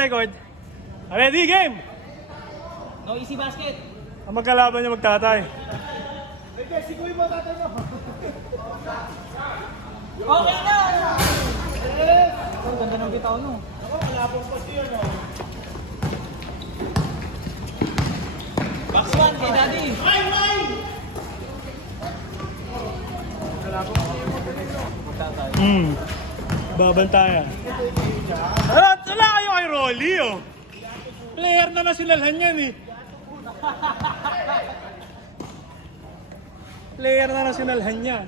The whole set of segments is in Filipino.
record. Ready, game! No easy basket. Ang magkalaban niya magtatay. Siguin mo tatay mo. Okay na! Ang ganda ng bitaw no. Ako, malapong post yun no. Box 1 kay Daddy. Babantayan. Wala kayo kay Rolly, oh. Player na nasinalhan yan, eh. Player na nasinalhan yan.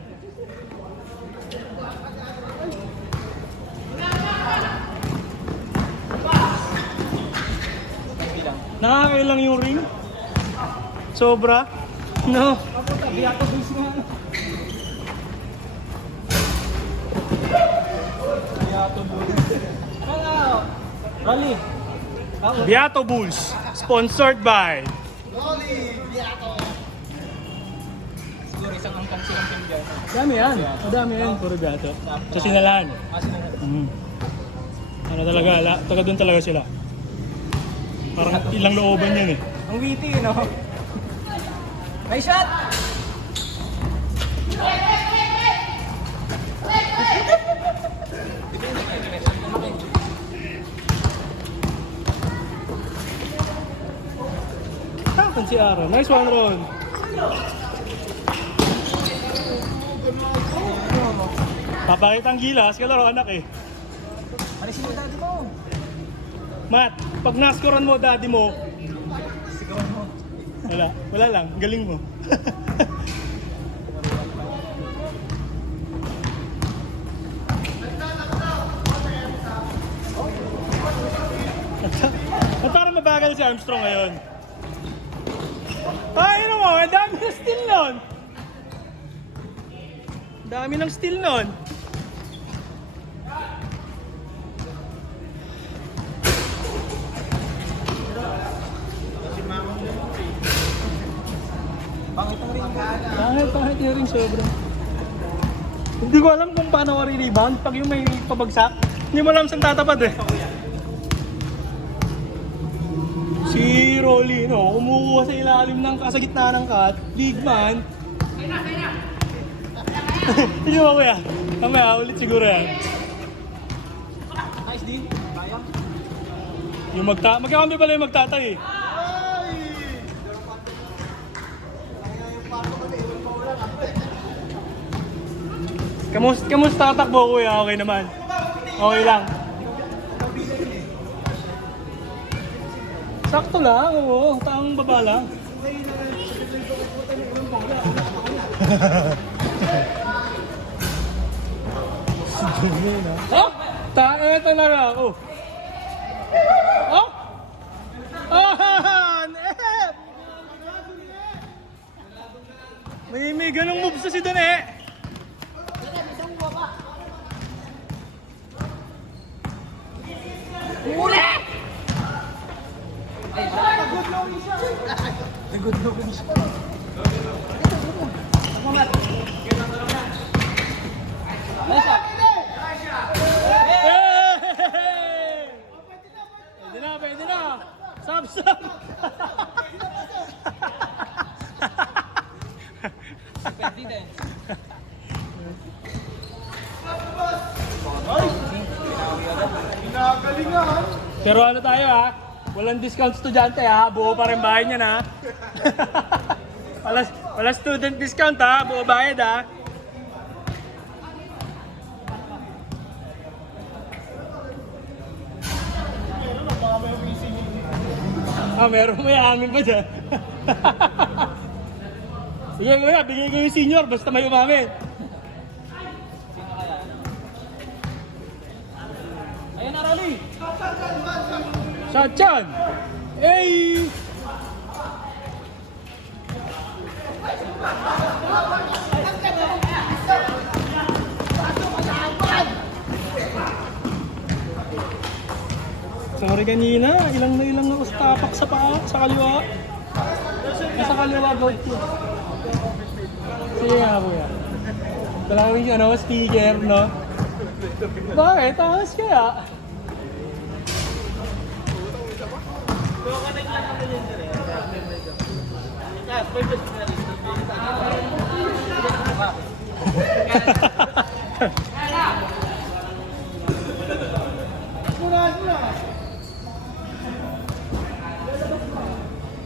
Nakakailang yung ring? Sobra? No. Biyato base nga. Rolly. Beato Bulls, sponsored by Rolly, Biyato. Siguro isang angkang silang team dyan. Dami yan. Madami yan. Puro Beato. Sa Sinalaan. Ano talaga, taga doon talaga sila. Parang ilang looban yan, eh. Ang witty, no? May shot! Kapan si Aaron. Nice one, Ron. Papakita ang gilas, kalaro anak eh. Alisin mo daddy mo. Matt, pag naskoran mo daddy mo, Sigawan mo. wala lang, galing mo. At parang mabagal si Armstrong ngayon. Ay, ano mo, ang dami ng steal nun. Dami ng steal nun. Pangit yung ring sobra. Hindi ko alam kung paano ka re-rebound pag yung may pabagsak. Hindi mo alam saan tatapad eh. Si Rolly, no, kumukuha sa ilalim ng kasagitnaan ng cut. Big man. Hindi mo kuya. Mamaya, ulit siguro yan. Nice din. Bayang. Yung magkakambi pala yung magtatay eh. Kamusta takbo kuya? Okay naman. Okay lang. Sakto lang, oo. Taang baba lang. Oh! Tae talaga ako. Oh! Ah! May ganong moves na si Dane. Good looking siya. Pwede na. Sab. Pwede din. Pero ano tayo ha? Walang discount estudyante ha? Buo pa rin bahay niyan ha? Wala student discount ha? Buo bayad ha? Meron may amin pa dyan. Sige kuya, bigay ko yung senior basta may umamin. Sino kaya? Ayun na Rolly. Shotgun! Hey! Sorry kanina, ilang ako sa tapak sa paa, sa kaliwa. Sa kaliwa, goat ko. Sige nga kuya. Talawin yung sticker, no? Bakit? Takas kaya?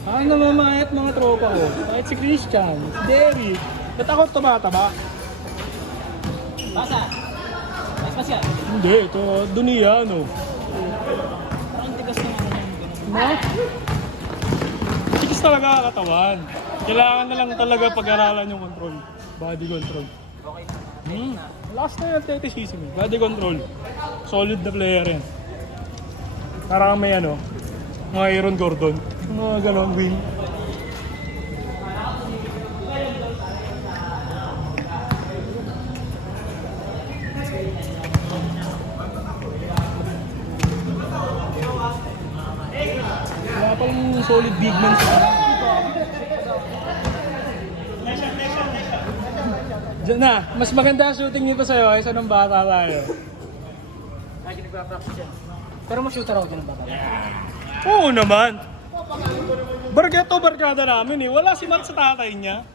Ay, namamayat mga tropa ko. Kahit si Christian, si Derek. Ba't ako tumataba? Basa. Mas mas yan. Hindi, ito Dunia, no? Parang tigas na naman yung ganun. No? Sikis talaga ang katawan. Kailangan na lang talaga pag-aralan yung control. Body control. Okay na. Last na yung athleticism eh. Body control. Solid na player yan. Parang may ano, mga Aaron Gordon. Mga ganon, win. Wala pang solid big man siya. Diyan na, mas maganda ang shooting niyo pa sa'yo kaysa nung bata tayo. Lagi nagpa-practice yan. Pero ma-shooter ako dyan ng bata. Oo naman. Bargeto barkada namin eh. Wala si Matt sa tatay niya.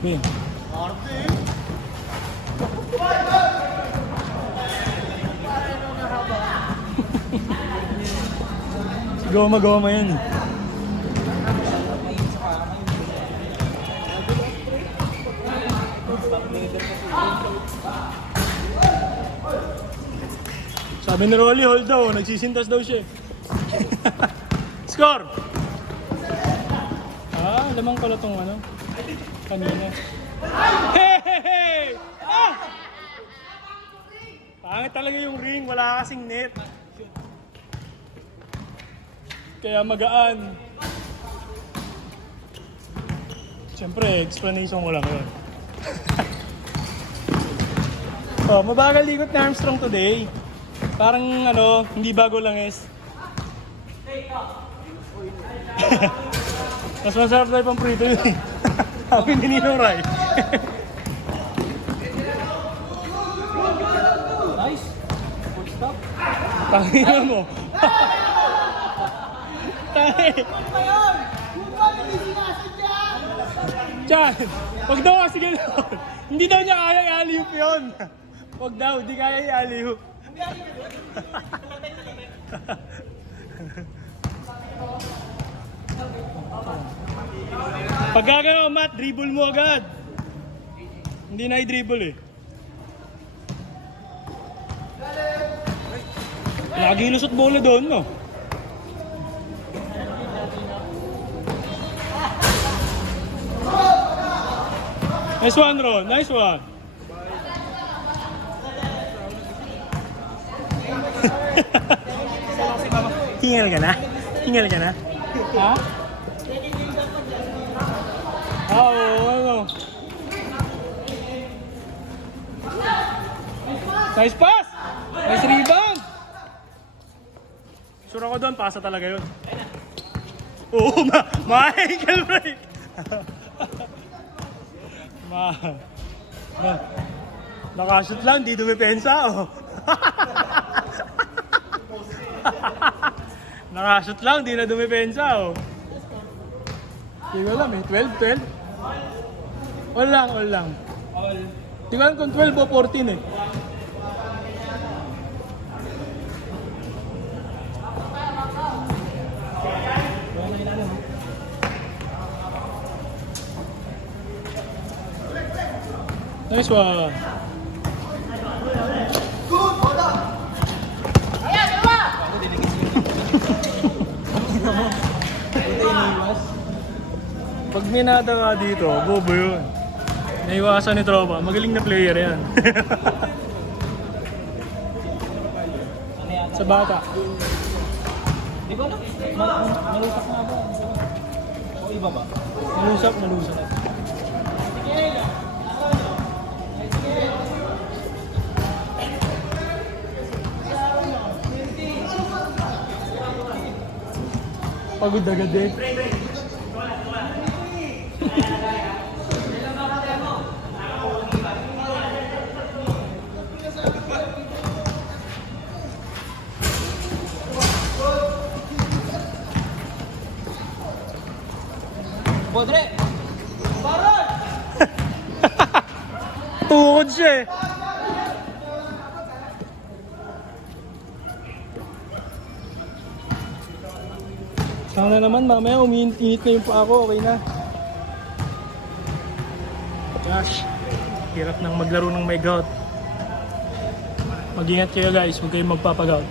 Bin. Goma-goma yan. Sabi ni Rolly, hold daw. Nagsisintas daw siya. Score! Ah, lamang pala tong ano. Kanina. Hey, hey, hey! Ah! Pangit talaga yung ring. Wala kasing net. Kaya magaan. Siyempre, explanation ko lang yun. Oh, mabagal likot ni Armstrong today. Parang ano, hindi bago lang is. Mas masarap tayo pang prito yun eh. Sabi ni Ninong Rai. Nice. Full stop. Tangina mo. Tayo. Chan, wag daw kasi gano'n. Hindi daw niya kaya i-alley-oop yun. Wag daw, di kaya i-alley-oop. Pag gano'n, Matt, dribble mo agad. Hindi na i-dribble eh. Lagi lusot bola doon, no? Nice one, Ron. Nice one. Hingal ka na? Hingal ka na? Ha? Oo, ano? Nice pass! Nice rebound! Sure ako doon, pasa talaga yun. Oo, ma-ankle break! Nakashoot lang, di dumipensa, oh. Nakashoot lang, di na dumipensa, oh. Hindi ko alam eh, 12? All lang. Hindi ko alam kung 12 o 14 eh. Nice one. Pag minata ka dito, bobo yun. Naiwasan ni Tropa. Magaling na player yan. Sa bata. Di ko alam. Malusak na ba? O iba ba? Malusak. Pagod agad eh. Bodre! Baron! Tukod siya eh. Sana naman mamaya umiinit na yung paa ko, okay na. Gosh, hirap nang maglaro ng may gout. Mag-ingat kayo guys, huwag kayong magpapagout.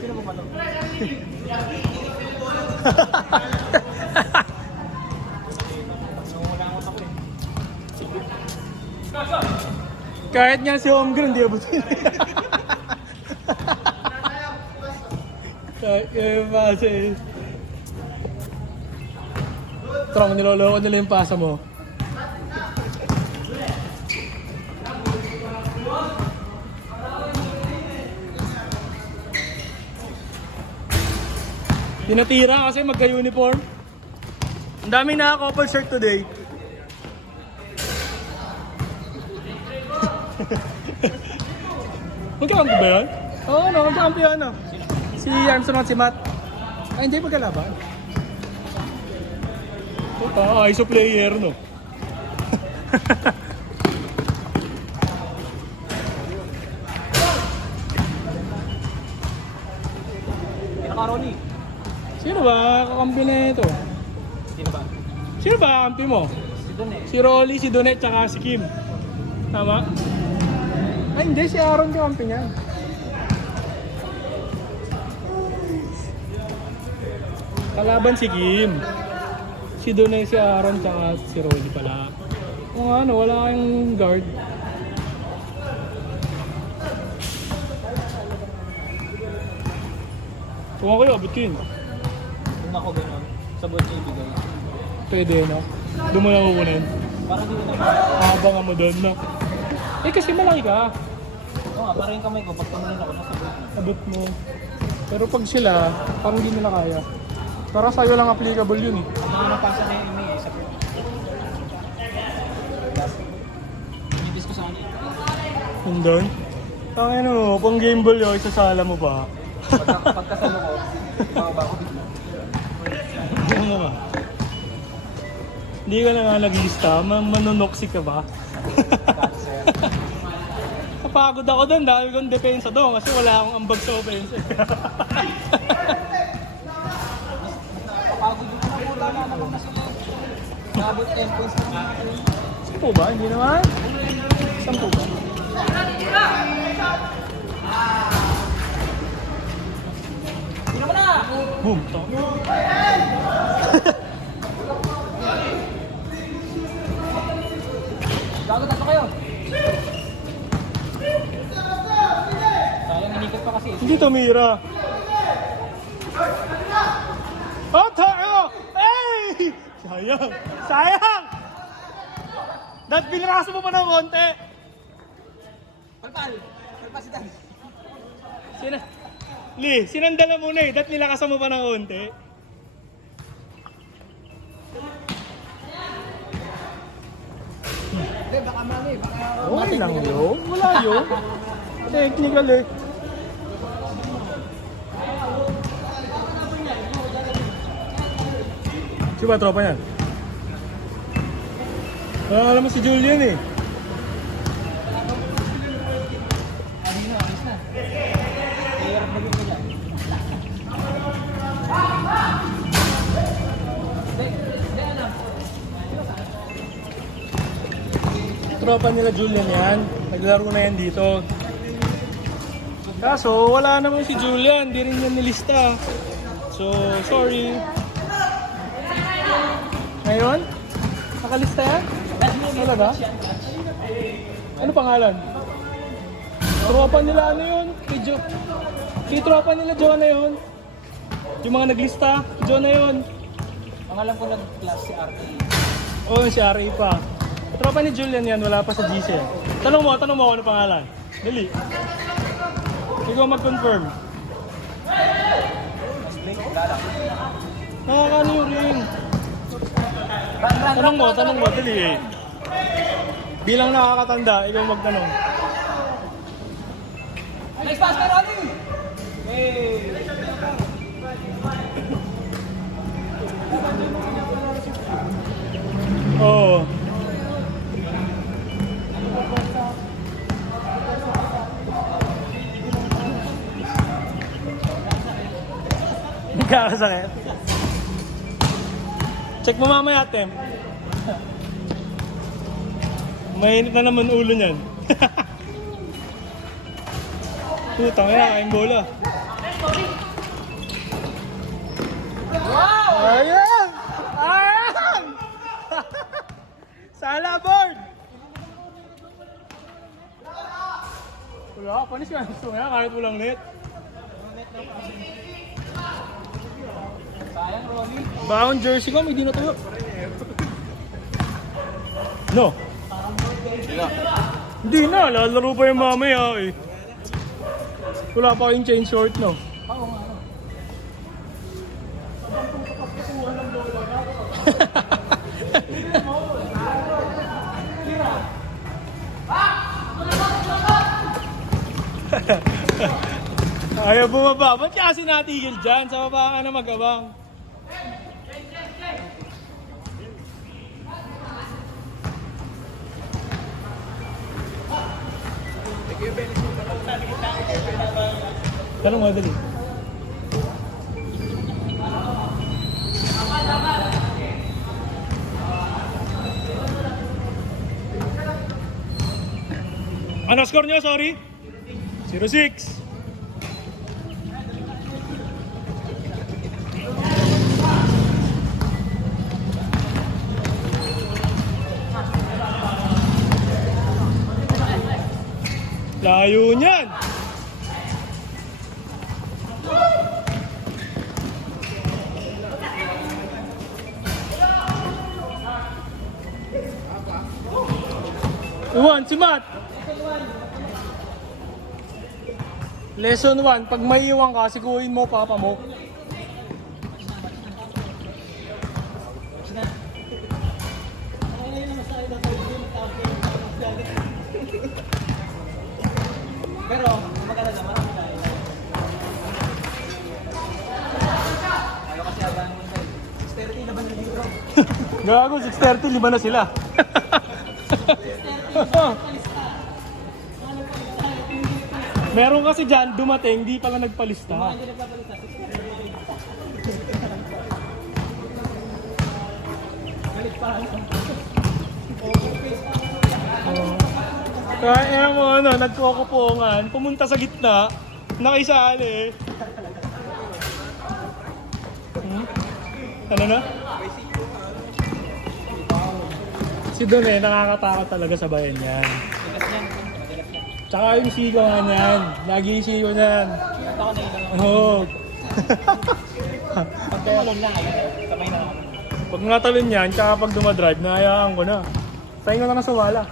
Sino mo pala? Kahit nga si Homegrown, di abutin. Kasi Trong, niloloko nila yung pasa mo. Tinatira kasi magka-uniform. Ang daming naka-couple shirt today. Magkakampi ba yun? Oo, no, magkakampi yun. No? Si Armstrong at si Matt. Ay, hindi magkalaban. Puta, ISO player, no? Pinaka-Ronnie. Sino ba kakampi na ito? Sino ba? Sino ba kampi mo? Si Don eh. Si Rolly, si Donet, tsaka si Kim. Tama? Ay, hindi. Si Aaron kakampi niya. Kalaban si Kim. Si Donet, si Aaron, tsaka si Rolly pala. Kung ano, wala kayong guard. Kung ako yung abot ko yun. Kung ako gano'n, sabot niya ibigay. Pwede, no? Doon mo na kukunin. Parang di ko na Abangan mo doon, no? Eh, kasi malaki ka. Oo nga, parang yung kamay ko, pag tumulin ako, nasa sabot niya. Abot mo. Pero pag sila, parang hindi nila kaya. Para sa'yo lang applicable yun eh. Ang mga napasa na yung imi eh, sa Inibis ko sa ano eh. Yun doon. Ang ano, pang game ball yun, isasala mo pa. Pagkasalo ko, bababa ko bigla. Ano naman? Hindi ka na nga nag-lista, manonoxic ka ba? Cancer. Napagod ako doon, dahil kong depensa doon kasi wala akong ambag sa offense. Pagod yung mga wala na naman na sila. Nabot endpoints na naman. Sampo ba? Hindi naman? Sampo ba? Sino mo na? Boom! To. Gago, tatlo kayo. Sayang, inikot pa kasi. Hindi tumira. Oh, tayo! Hey! Sayang! Sayang! Dahil biniraso mo pa ng konti. Palpal! Palpal si Dan. Sinandala mo na eh. Dahil nilakasan mo pa ng konti. Hindi, baka mami, baka... Okay lang yun. Wala yun. Technical eh. Sino ba tropa niyan? Wala alam mo si Julian eh. Ano na, alis na. Hirap na yun ko dyan. Hindi, alam. Tropa nila Julian yan. Naglaro na yan dito. Kaso wala naman si Julian. Di rin yan nilista. So, sorry. Ngayon? Nakalista yan? Talaga? Ano pangalan? Tropa nila ano yun? Medyo. Si tropa nila, Jonah yun. Yung mga naglista, Jonah yun. Ang alam ko nag-class si RA. Oo, si RA pa. Tropa ni Julian yan, wala pa sa GC. Tanong mo ako ano pangalan. Dali. Ikaw mag-confirm. Mas Blake, wala lang. Nakakano yung ring. Tanong mo, dali eh. Bilang nakakatanda, ikaw magtanong. Next pass kay Ronnie! Hey! Oo. Magkakasakit. Check mo mamaya, Tem. Mainit na naman ulo niyan. Putang ina, kain bola. Wow! Ayan! Ayan! Sala board! Wala, panis ka. Gusto nga, kahit walang net. Sayang, Ronnie. Baon jersey ko, hindi na tuyo. No. Hindi na, lalaro pa yung mamaya eh. Wala pa kayong chain short, no? Oo nga. Ayaw bumaba. Ba't kasi natigil dyan? Sa baba ka na mag-abang. Tanong mo, dali. Ano score nyo? Sorry? 0-6. Layo niyan! Iwan, si Matt! Lesson 1, pag may iwan ka, siguin mo papa mo. Pero, maganda naman. Ayaw kasi abangan mo tayo. 6:30 na ba na dito? Gago, 6:30, 5 na sila. Meron kasi dyan, dumating, di pala nagpalista. Hindi nagpapalita. 6:30. Galit pa lang. Kaya mo ano, nagkukupungan, pumunta sa gitna, nakisali. Ano na? Si Don eh, nakakatakot talaga sa bayan yan. Tigas niyan. Matigas niyan. Tsaka yung sigaw nga niyan, lagi yung sigaw niyan. Ito ko na ilang. Oo. Pag tumalon na, ayun. Kamay na ako. Pag natalon yan, tsaka pag dumadrive, nahayaan ko na. Pahinga ka na sa wala.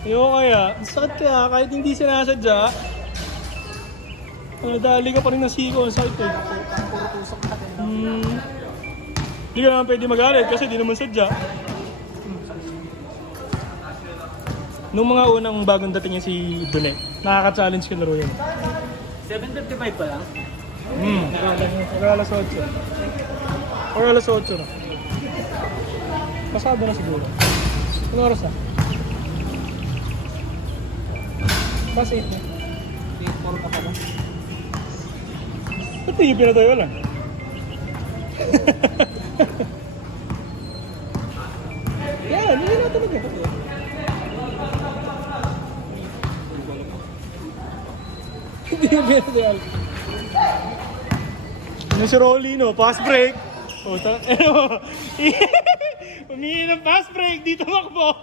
Ayoko kaya, ang sakit kaya kahit hindi sinasadya. Nadali ka pa rin ng siko, ang sakit eh. Puro tusok natin. Hindi ka naman pwede magalit kasi di naman sadya. Nung mga unang bagong dating niya si Dune, nakaka-challenge ka laro yan. 7:55 pa lang? Alas 8. Or alas 8 na. Pasado na siguro. Anong oras na? Pas 8 na. 8:4 ka pa ba? Ba't hindi pinatayo lang? Yan, hindi na talaga. Hindi na pinatayo lang. Ano si Rolly, no? Pass break. O, ano? Humingi ng pass break. Dito makbo.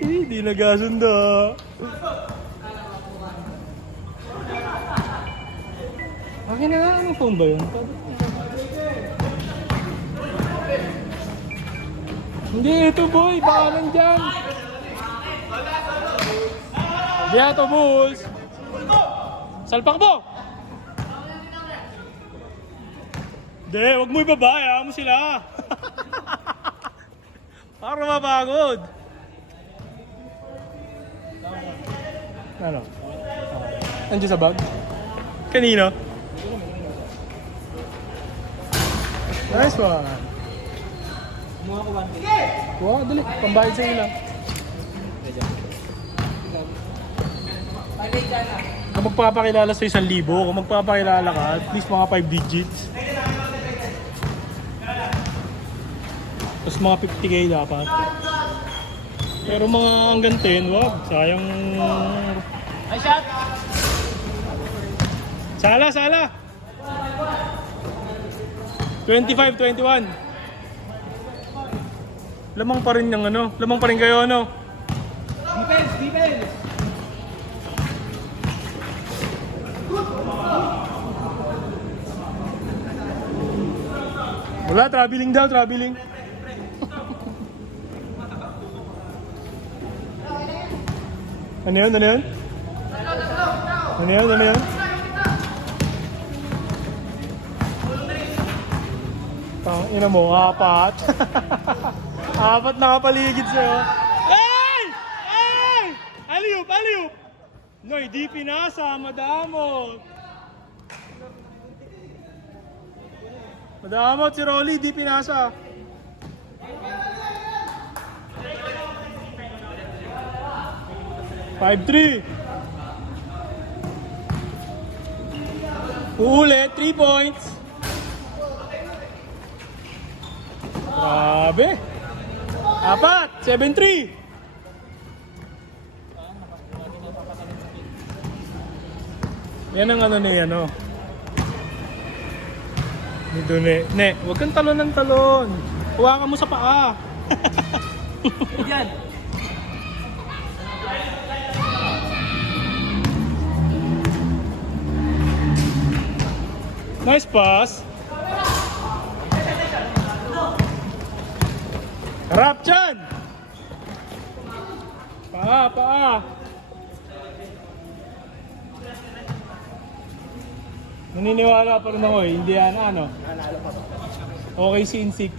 Hindi nagasundo. Akin na nga, anong phone ba yun? Hindi, ito boy, baka nandyan. Hindi ito, Bulls. Salpak mo! Hindi, wag mo ibaba, hayaan mo sila. Para mapagod. Ano? Andiyan sa bag? Kanino? Nice one. Kumuha ko 1K. Wow, dali. Pambayad sa ilang. Kung magpapakilala sa 1,000, kung magpapakilala ka, at least mga 5 digits. Tapos mga 50k dapat. Pero mga hanggang 10, wag. Sayang. Ay, shot! Sala, sala! 25, 21. Lamang pa rin yung ano. Lamang pa rin kayo ano. Defense! Defense! Wala, traveling daw, traveling. Ano yun? Ano yun? Ano yun? Ano yun? Ina mo, apat. Apat nakapaligid sa'yo. Ay! Ay! Aliyup! Aliyup! Noy, di pinasa, madamot. Madamot si Rolly, di pinasa. Five-three. Uulit, 3 points. Grabe. Apat, 7-3. Yan ang ano niya, ano. Dito, ne, huwag kang talon ng talon. Huwakan mo sa paa. Yan! Nice pass. Harap dyan! Paa, paa. Naniniwala pa rin ako eh, hindi yan ano. Okay, scene 6.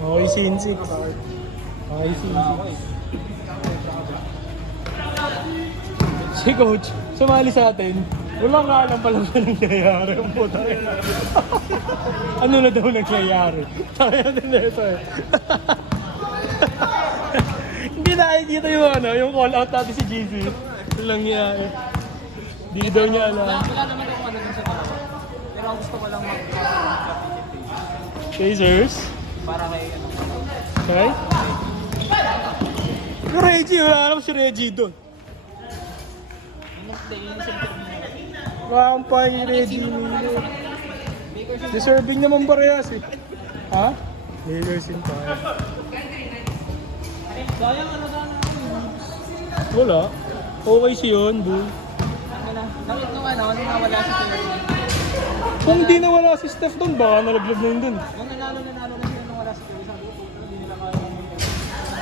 Okay, scene 6. Okay, scene 6. Si coach, sumali sa atin. Walang alam pala na nangyayari. Ang puta. Ano na daw nangyayari? Tayo din na ito eh. Hindi nakikita yung ano, yung call out natin si GC. Walang nangyayari. Hindi daw niya alam. Wala naman yung ano dun sa dalawa. Pero ang gusto ko lang Chasers? para kay ano. Okay? Yung Reggie, wala alam si Reggie doon. Wala akong pa yung Reggie. Deserving naman parehas eh. Ha? Lakers in fire. Sayang ano sana ako. Wala. Okay si yun, bull. Bakit nung ano, nung nawala si Taylor? Kung di nawala si Steph doon, baka nalaglag na yun doon. Nung nanalo na sila nung wala si Taylor, sabi ko, hindi nila kaya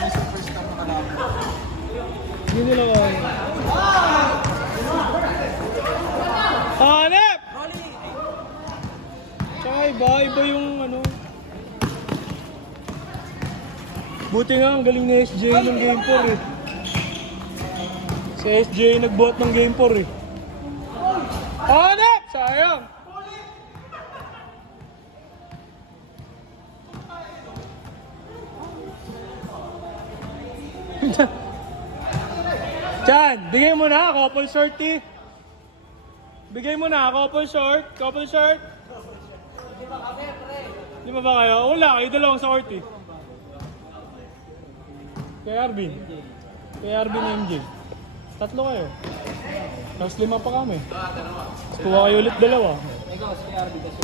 yung first time na kalaban. Hindi nila kaya. Hanep! Rolly! Tsaka iba yung ano. Buti nga, ang galing ni SJ ng Game 4 eh. Si SJ nagbuhat ng Game 4 eh. Hanep! Sayang! Chan, bigay mo na, couple short eh. Bigay mo na, couple short. Di ba kayo? Wala, kayo dalawang sa court eh. Kay Arvin MJ. Tatlo kayo. Tapos 5 pa kami. Tapos kuha kayo ulit 2. Ikaw, si RB kasi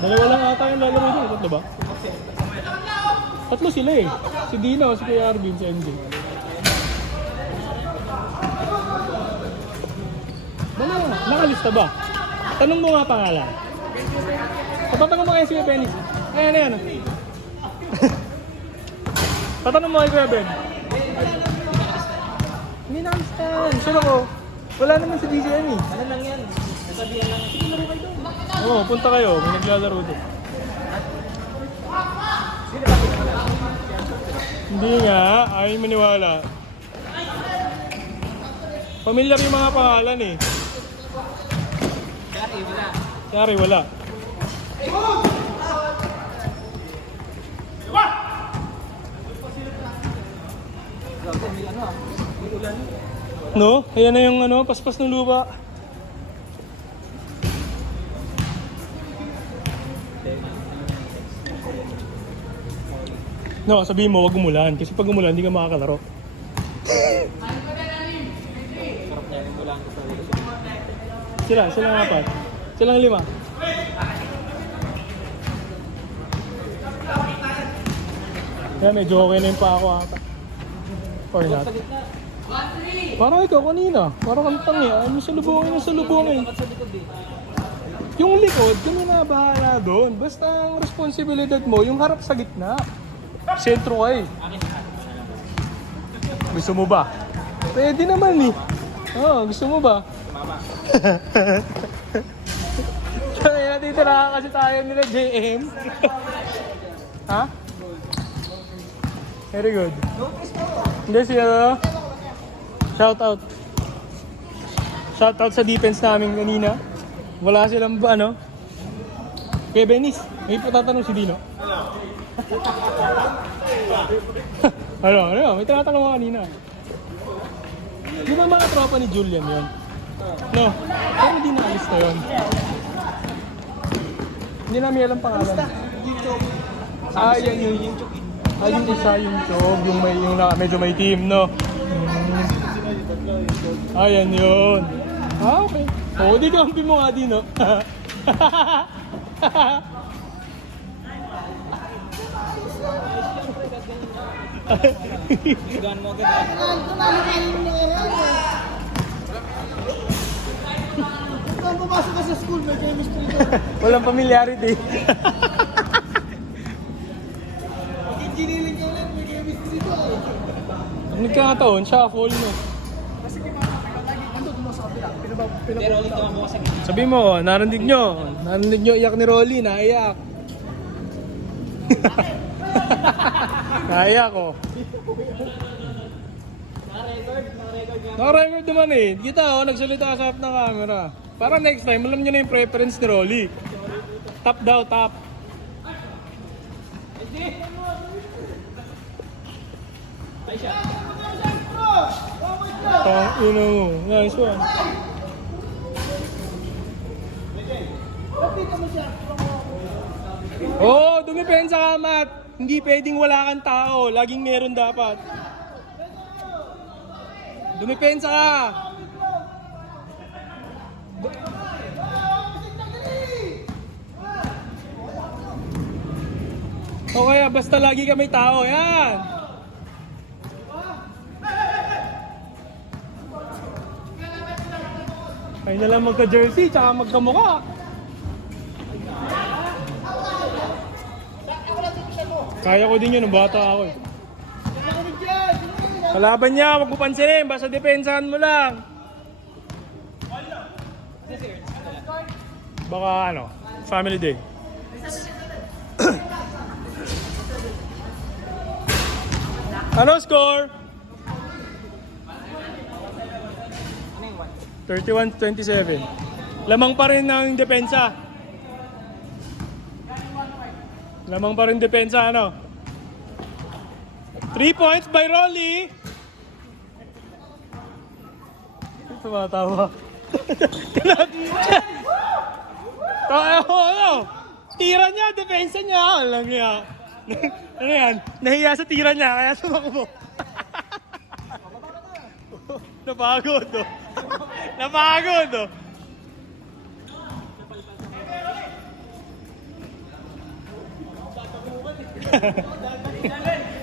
Dalawa lang ata yung lalaro doon. Tatlo ba? Tatlo sila eh. Si Dino, si Kuya Arvin, si MJ. Nakalista ba? Tanong mo nga pangalan. Tatanong mo kayo si Benny. Ayan, ayan. Tatanong mo kay Kuya Ben. Hindi nakalista. Sure ako. Wala naman si DJM eh. Ano lang yan? Nasabihan lang. Sige, laro kayo doon. Oo, punta kayo. May naglalaro doon. Hindi nga. Ayaw maniwala. Pamilyar yung mga pangalan eh. Yari, wala. No? Ayan na yung ano, paspas ng lupa. No, sabihin mo, wag umulan. Kasi pag umulan, hindi ka makakalaro. Sarap niya yung ulan ko sa ulo. Silang apat. Silang 5. Kaya medyo okay na yung pa ako ata. Or not. Sa gitna. Parang ikaw kanina. Parang kang tangi. Ano salubungin yung salubungin. Dapat sa likod eh. Yung likod, kami na bahala doon. Basta ang responsibilidad mo, yung harap sa gitna. Sentro ka eh. Gusto mo ba? Pwede naman eh. Oo, gusto mo ba? Mama. Kaya natitira kasi tayo nila JM. Ha? Very good. Hindi siya. Shout out. Shout out sa defense namin kanina. Wala silang ba ano? Kaya Benis, may patatanong si Dino. Ano? May tinatanong ko kanina. Di ba mga tropa ni Julian yun? No, pero hindi nakalista yun. Hindi namin alam pangalan. Yan yung isa yung Chog, yung medyo may team, no? Ayan yun. Okay. Oo, di kampi mo nga din, no? Gaan mo agad. Kung pumasok ka sa school, may chemistry ko. Walang familiarity. Engineering ka ulit, may chemistry ko. Nagkakataon, shuffle, no? Kasi di ba, lagi nandun mo sa kapila. Pero ulit naman mo sa gitna. Sabi mo, narinig nyo iyak ni Rolly, naiyak. Naiyak ko. Naka-record naman eh. Kita nagsalita sa harap ng camera. Para next time, alam nyo na yung preference ni Rolly. Top daw, top. Ino mo. Nice one. Oh, dumipensa ka, Matt. Hindi pwedeng wala kang tao. Laging meron dapat. Dumipensa ka. O kaya basta lagi ka may tao. Yan. Kaya na lang magka-jersey tsaka magkamukha. Kaya ko din yun, nung bata ako eh. Kalaban niya, huwag mo pansinin, basta depensahan mo lang. Baka ano, family day. Ano score? 31-27. Lamang pa rin ng depensa. Lamang pa rin depensa, ano? 3 points by Rolly. Tumatawa. Ano? Tira niya, depensa niya. Alam niya. Ano yan? Nahiya sa tira niya, kaya sumakbo. Napagod, oh. Napagod, oh.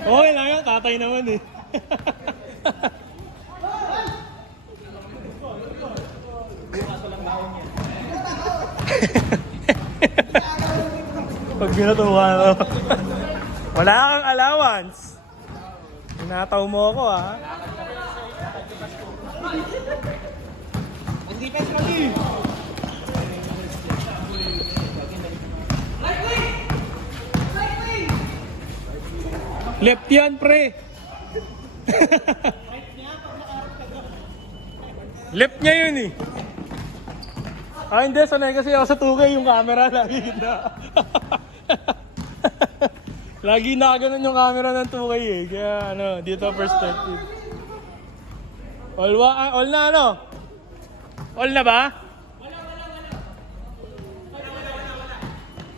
Okay lang yan, tatay naman eh. Pag binatukan ko. Wala kang allowance. Tinataw mo ako ha. Ang defense kami. Left yan, pre. Left niya yun eh. Ah, hindi. Sanay kasi ako sa tugay yung camera. Lagi na. Lagi nakaganon yung camera ng tugay eh. Kaya ano, dito perspective. All na ano? All na ba?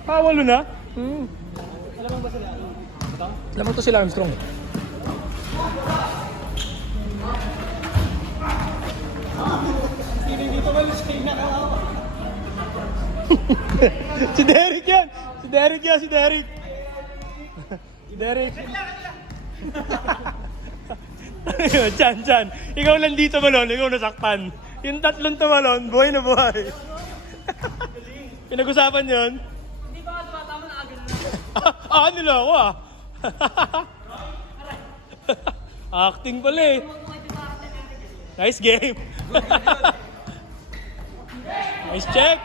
Ah, walo na? Alam ba sila? Lamang to sila Armstrong. Sino dito malis kayo nakakawa? Si Derek yan! Si Derek yan! Si Derek! Si Derek! Chan. Ikaw lang dito malon, ikaw nasaktan. Yung tatlong tumalon, buhay na buhay. Pinag-usapan yun? Hindi ba tama na agad Nila ako ah. Acting pala eh. Nice game. Nice check.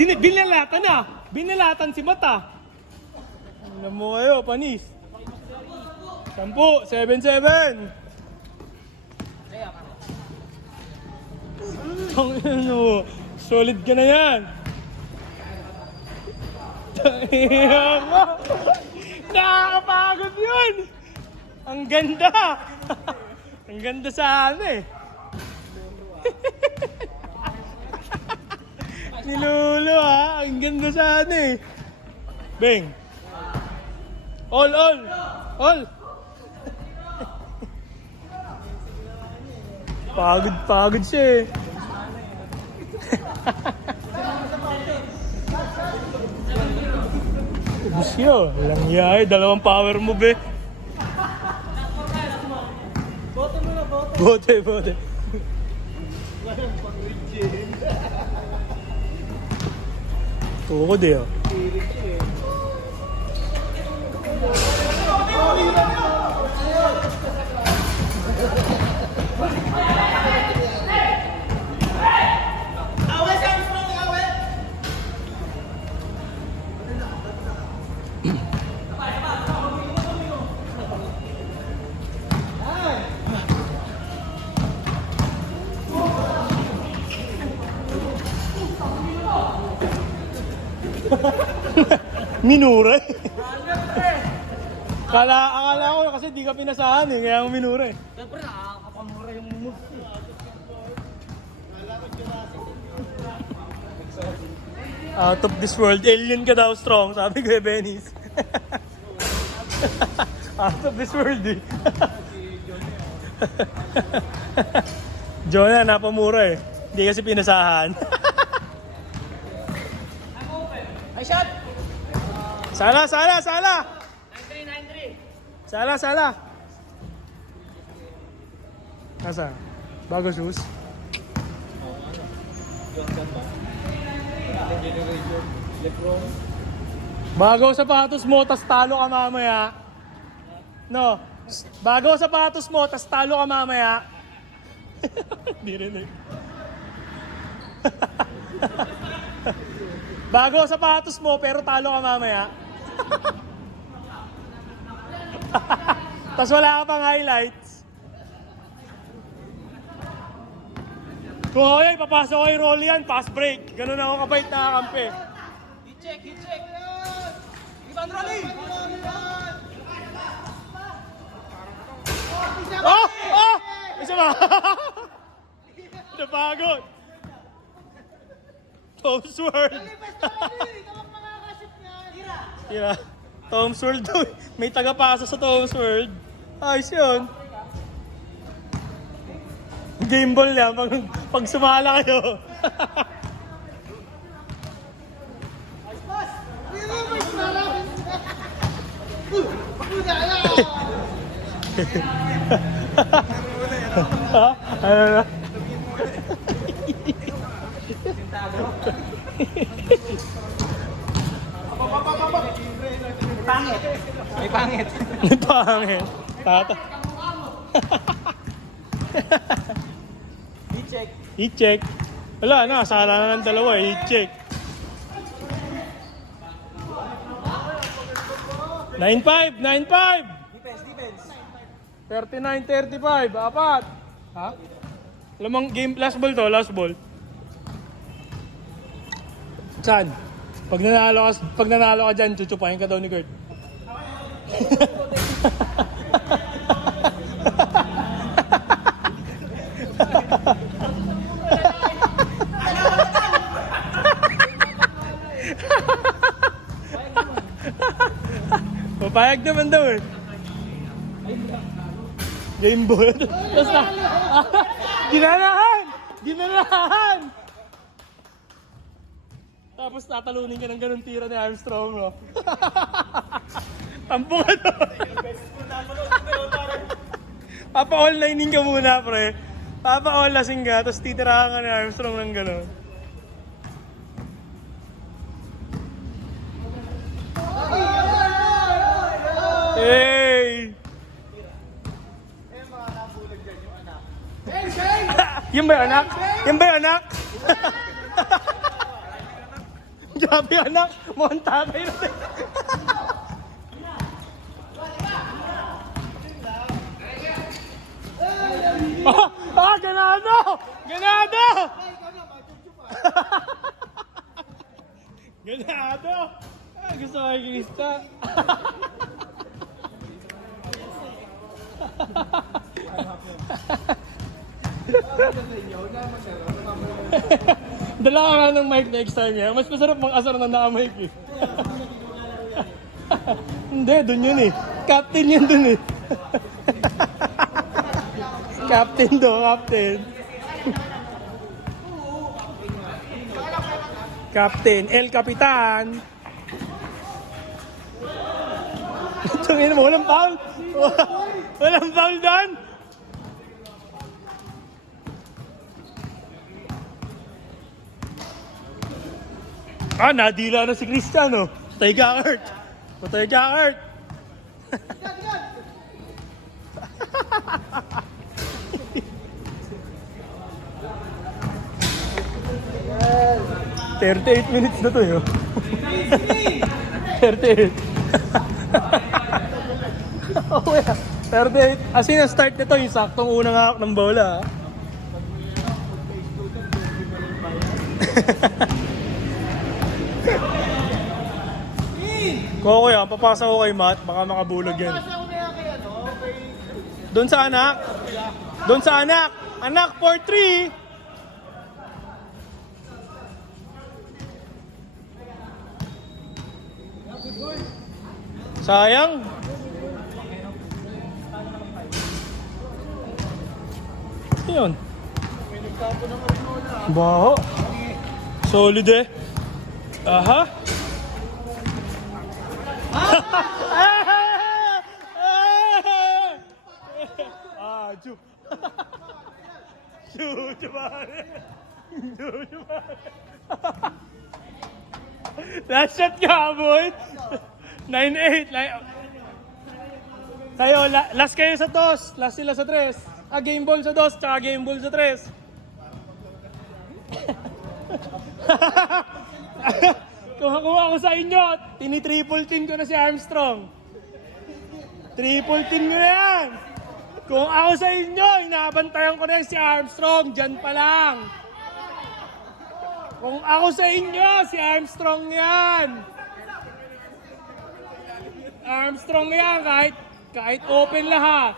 Binalatan na. Binalatan si Mata. Alam mo kayo, panis. 10, 7-7. Ano, solid ka na yan. Nakakapagod yun. Ang ganda. Ang ganda sa ano eh. Nilulo ha. Ang ganda sa ano eh. Bang. All. Pagod siya eh. Ubus yun. Walang yay. Dalawang power move eh. Boto mo na, boto. Bote. Tukod eh oh. Minura eh. Akala ko kasi di ka pinasahan eh, kaya mo minura eh. Siyempre nakakapamura yung moves eh. Out of this world, alien ka daw strong, sabi ko eh, Benis. Out of this world eh. Jonah, napamura eh. Hindi kasi pinasahan. Ay, shot! Sala! 9-3. Sala! Nasa? Bago shoes? Bago sapatos mo, tas talo ka mamaya. No. Bago sapatos mo, tas talo ka mamaya. Hindi rin eh. Bago sapatos mo, pero talo ka mamaya. Tas wala ka pang highlights. Kung ako yan, papasok ko yung roll yan, pass break. Ganun ako kabait na kakampi. Hit check! Rebound rally! Oh! Isa ba? Napagod. Tom's World. Tira. Tom's World daw. May tagapasa sa Tom's World. Ayos yun. Game ball yan pag sumala kayo. Ha? Ano na? Pangit. May pangit. Pangit. Tata. I-check. I-check. Wala na, sala na ng dalawa. I-check. 9-5! 9-5! Defense. 39-35, apat. Ha? Alam mong game, last ball to, last ball. Saan? Pag nanalo ka dyan, chuchupahin ka daw ni Kurt. Papayag naman daw eh. Game ball. Tapos na. Ginanahan! Ginanahan! Tapos tatalunin ka ng ganun tira ni Armstrong, no? Tampong ano? Papa-all-lining ka muna, pre. Papa-all lasing ka, tapos titirahan ka ni Armstrong ng ganun. Hey! Yung ba yung anak? Yung ba yung anak? Grabe anak! Monta kayo na rin. Ganado! Ganado! Ganado! Gusto ko kay Krista. Dala ka nga ng mic next time yan. Mas masarap mang asar na naka-mic eh. Hindi, dun yun eh. Captain yun dun eh. Captain do, captain. Captain, El Capitan. Tungin mo, walang foul. Walang foul doon. Nadila na si Cristiano. Patay ka, Kurt. Patay ka, Kurt. "38 minutes na to yun." 38. Oh, yeah. 38. As in, ang start nito, yung saktong unang hawak ng bola. Koko yan, papasa ko kay Matt, baka makabulog yan. Doon sa anak. Doon sa anak. Anak, 4-3. Sayang. Yun. Baho. Solid eh. Aha. Ju. Ju pare. Ju pare. Last shot ka, boy. 9-8. Kayo, last kayo sa toss. Last sila sa tres. Game ball sa dos, tsaka game ball sa tres. Kung ako sa inyo, tini-triple team ko na si Armstrong. Triple team ko na yan. Kung ako sa inyo, inabantayan ko na yan si Armstrong. Diyan pa lang. Kung ako sa inyo, si Armstrong yan. Armstrong yan, kahit open lahat.